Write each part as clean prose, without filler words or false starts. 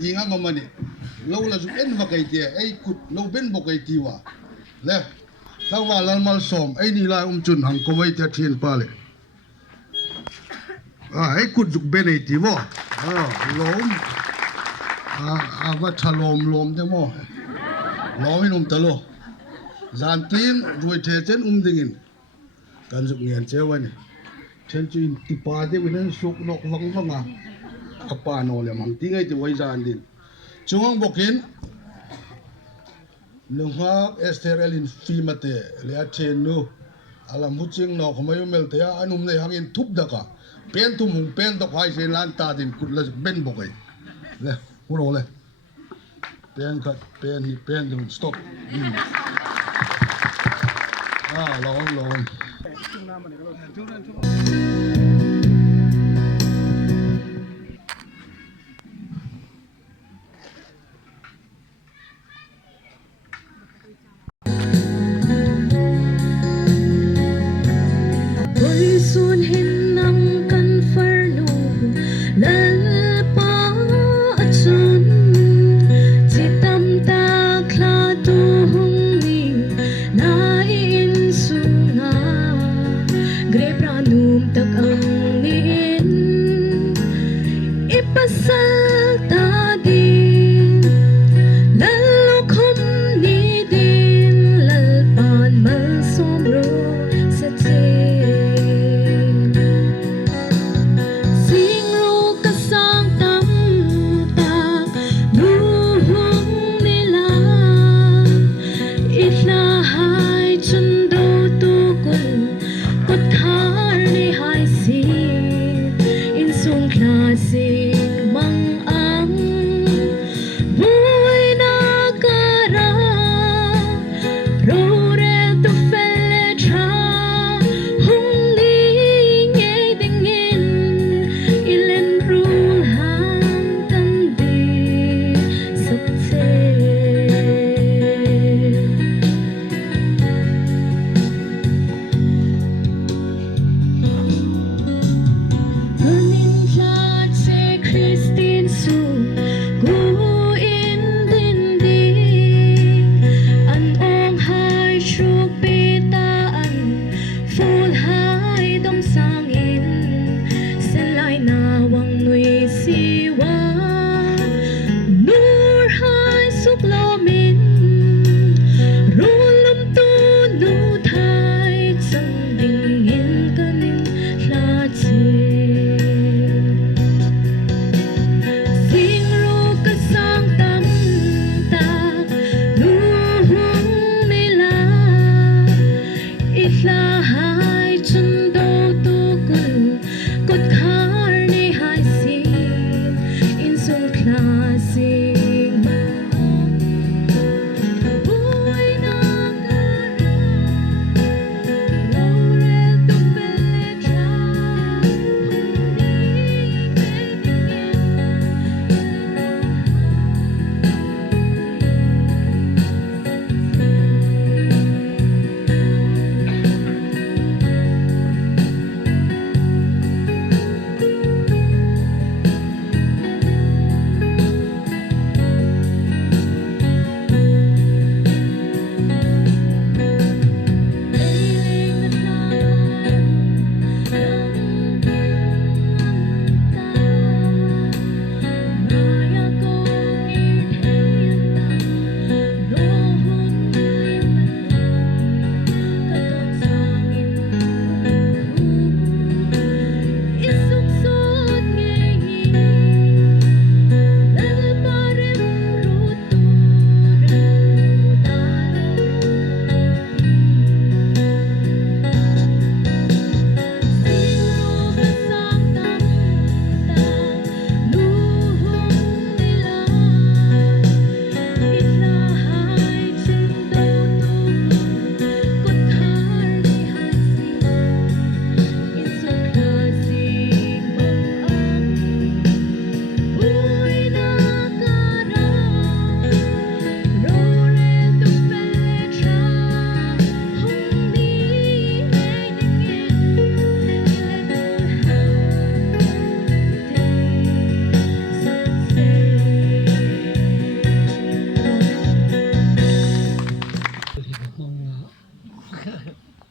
inga ngamani lâu là giúp en và cái gì ấy cút lâu bên bộ cái gì wa lẽ thằng mà làm mal som ấy đi lại chun hàng công ấy thiệt thiên pa lệ ấy cút giúp bên ấy gì wa lom vật lom lom thế mo lom in talo gian tin rồi thế trên dingin kan giúp nghiền chéo này trên chuyên tipa thế bênนั้นสุกนกวังวังapa no le mang tingai ti wai zan din chungang bokin lungha Esther Infimate le achen nu alam huching no khmayu melte ya anum nei hangin thup daka pen tu mung pen to khai se lan ta din kutla ben bokai le uro le pen khat pen ni pen dum stop long xuân hin năm căn Farnu lal pa chun chỉ tâm ta khla tu hung ni na in sunga gre pranum tak ang nin ipasal ta din lal khom ni din lal pan mal somro sa sing mang ang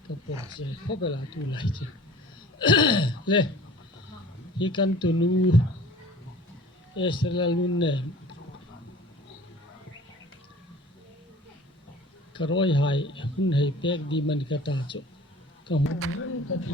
kapon se ko bela tu lai che le ikan tunu Esther la lunne karoi hai hun hai pek di man kata cho ka hun ka ti